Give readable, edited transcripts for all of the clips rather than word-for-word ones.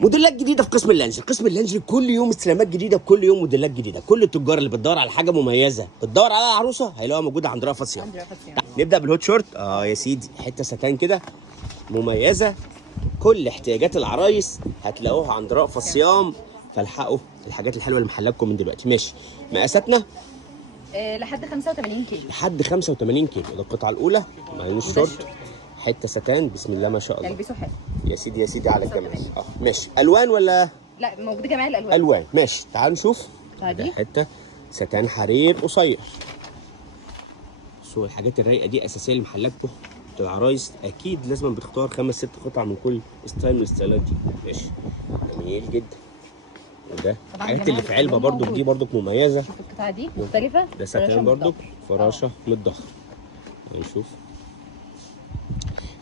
موديلات جديده في قسم اللانجري. قسم اللانجري كل يوم استلامات جديده، كل يوم موديلات جديده. كل التجار اللي بتدور على حاجه مميزه، بتدور على عروسه، هيلاقوها موجوده عند رأفت صيام. نبدا بالهوت شورت. يا سيدي، حته ستان كده مميزه، كل احتياجات العرايس هتلاقوها عند رأفت صيام. فالحقوا الحاجات الحلوه اللي محلكم من دلوقتي. ماشي، مقاساتنا لحد 85 كيلو. لحد 85 كيلو. ده القطعه الاولى مع الشورت، حته ستان بسم الله ما شاء الله. تلبسه حلو يا سيدي يا سيدي على الجمال. ماشي، الوان ولا لا موجود جميع الالوان؟ الوان. ماشي، تعالوا نشوف. دي حته ستان حرير قصير. الحاجات الرايقه دي اساسيه لمحلاتكم العرايس، اكيد لازم بتختار 5-6 قطع من كل ستايل من الستايلات دي. ماشي، جميل جدا. وده الحاجات اللي في علبه برضو دي برضو مميزه. شوف القطعه دي مختلفه، ده ستان برضو فراشه من الظهر. هنشوف.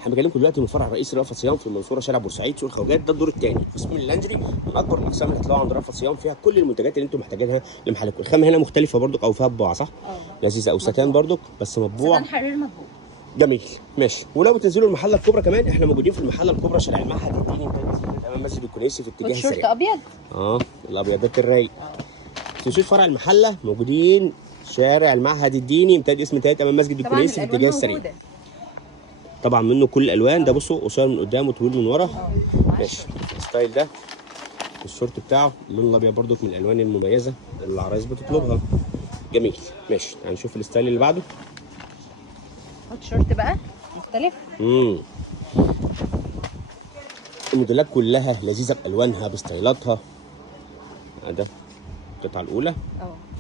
احنا بكلمكم دلوقتي من فرع رئيسي رأفت صيام في المنصوره، شارع بورسعيد، سوق الخواجات. ده الدور الثاني. قسم اللانجري من اكبر الاقسام اللي هتلاقوها عند رأفت صيام، فيها كل المنتجات اللي انتم محتاجينها لمحلكم. الخامه هنا مختلفه برضك، او فيها طباعه صح؟ لذيذه. او ستان برضك بس مطبوع. ستان حرير مطبوع. جميل. ماشي. ولو بتنزلوا المحله الكبرى كمان، احنا موجودين في المحله الكبرى شارع المعهد الديني امام مسجد الكنيسي في اتجاه شورت السريع. ابيض. الابيضات الرايق. تنسوش فرع المحله، موجودين شارع المعهد الديني امتداد اسم تالت امام مسجد الكنيسي في اتجاه السريع. طبعا منه كل الالوان. ده بصوا قصير من قدام وطويل من ورا. ماشي. الستايل ده الشورت بتاعه اللون الابيض برضك من الالوان المميزه اللي العرايس بتطلبها. جميل. ماشي، هنشوف الستايل اللي بعده. هوت شورت بقى مختلف. الموديلات كلها لذيذه بالوانها بستايلاتها. ده القطعه الاولى.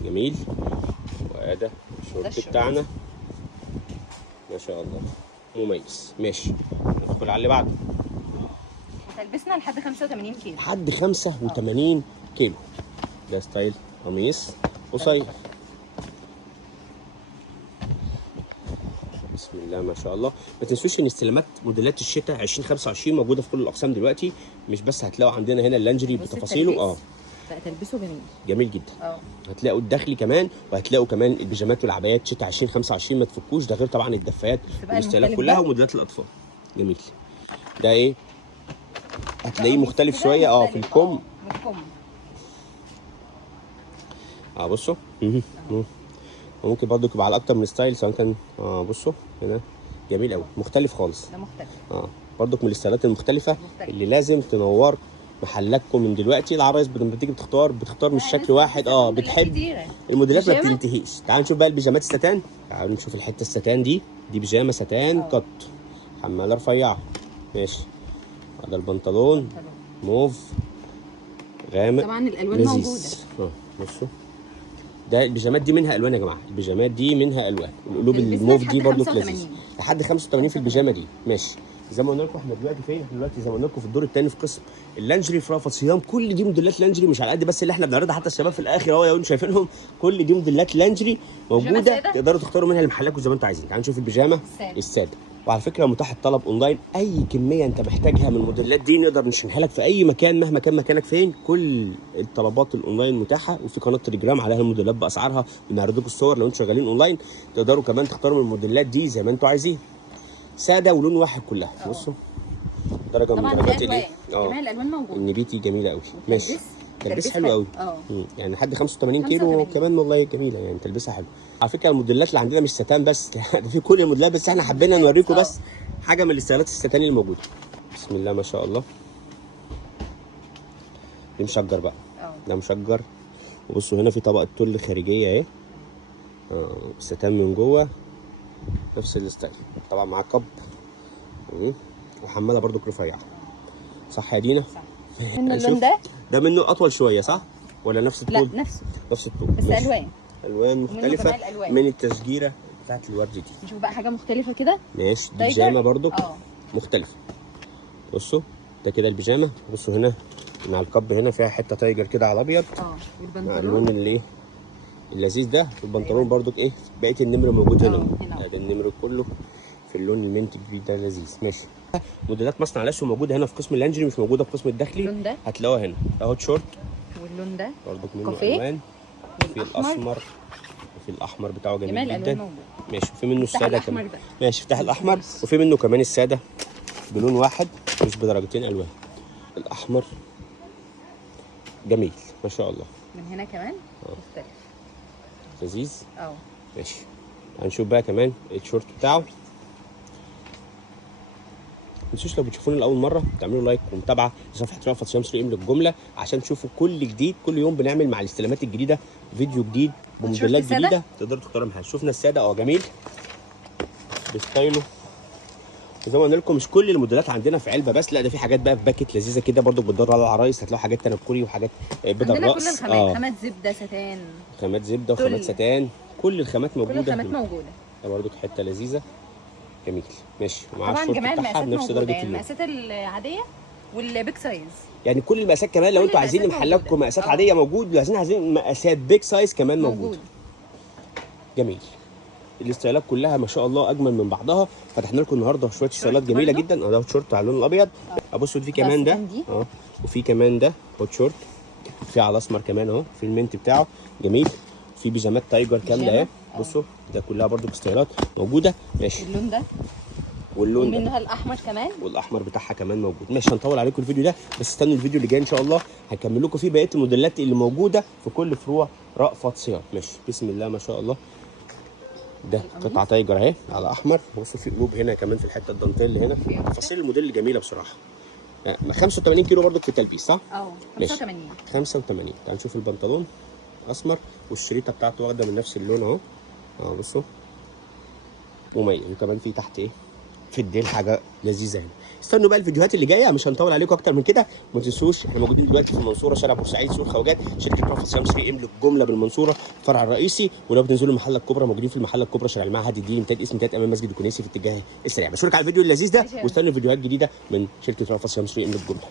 جميل. وده الشورت بتاعنا ما شاء الله مميز. ماشي، ندخل على اللي بعده. تلبسنا لحد 85 كيلو. لحد 85 كيلو. ده ستايل قميص قصير. بسم الله ما شاء الله. ما تنسوش ان استلامات موديلات الشتاء 2025 موجوده في كل الاقسام دلوقتي. مش بس هتلاقوا عندنا هنا اللانجري بتفاصيله. لا تلبسه جميل. جميل جدا. هتلاقوا الداخلي كمان، وهتلاقوا كمان البيجامات والعبايات شتاء 2025 ما تفكوش. ده غير طبعا الدفايات والستايلات كلها وموديلات الاطفال. جميل. ده ايه؟ هتلاقيه مختلف شويه في الكم. بصوا. ممكن برضو يبقى على اكتر من ستايل، سواء كان بصوا هنا جميل قوي، مختلف خالص. ده مختلف. برضو من الستايلات المختلفه اللي لازم تنور محلاتكم من دلوقتي. العرايس لما تيجي بتختار مش شكل واحد. بتحب الموديلات ما بتنتهيش. تعالوا نشوف بقى البيجامات الستان. تعالوا نشوف الحته الستان دي بيجامه ستان قط حماله رفيعه. ماشي. هذا البنطلون موف غامق طبعا الالوان موجوده. بصوا، ده البيجامات دي منها الوان يا جماعه. البيجامات دي منها الوان. القلوب الموف دي برضو لذيذه. لحد 85 في البيجامه دي. ماشي. زي ما قلنا لكم احنا دلوقتي فين؟ احنا دلوقتي زي ما قلنا لكم في الدور الثاني في قسم اللانجري في رأفت صيام. كل دي موديلات لانجري، مش على قد بس اللي احنا بنعرضها، حتى الشباب في الاخر اهو انتوا شايفينهم. كل دي موديلات لانجري موجوده، تقدروا تختاروا منها لمحلاتكم زي ما انتوا عايزين. تعالوا نشوف البيجامه الساده. وعلى فكره متاح الطلب اونلاين. اي كميه انت محتاجها من الموديلات دي نقدر نشحنها لك في اي مكان مهما كان مكانك فين. كل الطلبات الاونلاين متاحه، وفي قناه تليجرام عليها الموديلات باسعارها، بنعرض لكم الصور. لو انتوا شغالين اونلاين تقدروا كمان تختاروا من الموديلات دي زي ما انتوا عايزين، ساده ولون واحد كلها. بصوا درجه من درجات الايه؟ جميع الالوان موجوده. النبيتي جميله قوي. ماشي. تلبس حلو قوي. يعني لحد 85 كيلو كمان والله جميله، يعني تلبسها حلو. على فكره الموديلات اللي عندنا مش ستان بس، ده في كل الموديلات، بس احنا حبينا نوريكم بس حاجه من الستايلات الستان اللي موجوده. بسم الله ما شاء الله. دي مشجر بقى. ده مشجر. وبصوا هنا في طبقه تل خارجيه اهي. ستان من جوه نفس الستايل. طبعا معاه كب وحماله برضو رفيعه. صح يا دينا؟ صح. منه اللون ده منه اطول شويه صح؟ ولا نفس الطول؟ لا نفس الطول بس الوان مختلفه من التشجيره بتاعت الورد دي. نشوف بقى حاجه مختلفه كده. ماشي. دي بيجامه برضو مختلفه. بصوا ده كده البيجامه. بصوا هنا مع الكب هنا فيها حته تايجر كده على ابيض. مع اللون اللي اللذيذ ده. والبنطلون برضو بقيه النمر موجود هنا. ده النمر كله في اللون المنت الجديد ده لذيذ. ماشي. موديلات مصنع لاسو موجوده هنا في قسم اللانجري، مش موجوده في قسم الداخلي. هتلاقوها هنا. اهو شورت. واللون ده برضو منه الوان. في الاسمر وفي الاحمر بتاعه جميل جدا. ماشي. وفي منه الساده كمان. ماشي. افتح الاحمر. وفي منه كمان الساده بلون واحد مش بدرجتين الوان. الاحمر جميل ما شاء الله. من هنا كمان مختلف لذيذ. ماشي. هنشوف بقى كمان الشورت بتاعه. ما تنسوش لو بتشوفونا لاول مره تعملوا لايك ومتابعه لصفحه رأفت شمس ريم للجمله عشان تشوفوا كل جديد. كل يوم بنعمل مع الاستلامات الجديده فيديو جديد بموديلات جديده تقدروا تختاروا منها. شفنا الساده جميل بستايله. وزي ما قلنا لكم مش كل الموديلات عندنا في علبه بس، لا ده في حاجات بقى في باكت لذيذه كده برضو بتدور على العرايس. هتلاقوا حاجات تنكري وحاجات بدل عندنا الراس. كل الخامات خامات زبده ستان، خامات زبده وخامات ستان، كل الخامات موجوده. كل الخامات موجوده. ده برضو حته لذيذه. جميل ماشي. ومعاه طبعا الشورت جميع بتاعها المقاسات بنفس موجوده، درجه يعني اللون. المقاسات العاديه والبيج سايز، يعني كل المقاسات كمان لو انتوا عايزين نحل لكم مقاسات عاديه موجود، لو عايزين مقاسات بيج سايز كمان موجود. جميل. الاستايلات كلها ما شاء الله اجمل من بعضها. فتحنا لكم النهارده شويه ستايلات جميله جدا. ده شورت على اللون الابيض. ابصوا في كمان ده وفي كمان ده هوت شورت، في على الاسمر كمان اهو، في المنت بتاعه جميل. في بيجامات تايجر كامله اهي. بصوا ده كلها برده ستايلات موجوده. ماشي. اللون ده واللون ده ومنها الاحمر كمان، والاحمر بتاعها كمان موجود. مش هنطول عليكم الفيديو ده، بس استنوا الفيديو اللي جاي ان شاء الله هكمل لكم فيه بقيه الموديلات اللي موجوده في كل فروع رأفت صيام. ماشي. بسم الله ما شاء الله. ده قطعه تايجر اهي على احمر. بصوا في قلوب هنا كمان في الحته الدانتيل هنا. تفاصيل الموديل جميله بصراحه. 85 كيلو برضك في التلبيس صح؟ 85. 85. تعالوا نشوف البنطلون اسمر والشريطه بتاعته واخده من نفس اللون اهو. بصوا مميز. وكمان في تحت ايه في الديل حاجه لذيذه هنا. استنوا بقى الفيديوهات اللي جايه، مش هنطول عليكم اكتر من كده. ما تنسوش احنا موجودين دلوقتي في المنصوره شارع بورسعيد سوق خواجات، شركه رأفت شمس ريم للجمله بالمنصوره الفرع الرئيسي. ولو بتنزلوا المحله الكبرى موجودين في المحله الكبرى شارع المعهد الديني امتداد اسم امتداد امام مسجد الكنيسي في اتجاه السريع. بشكرك على الفيديو اللذيذ ده واستنوا فيديوهات جديده من شركه رأفت شمس ريم للجمله.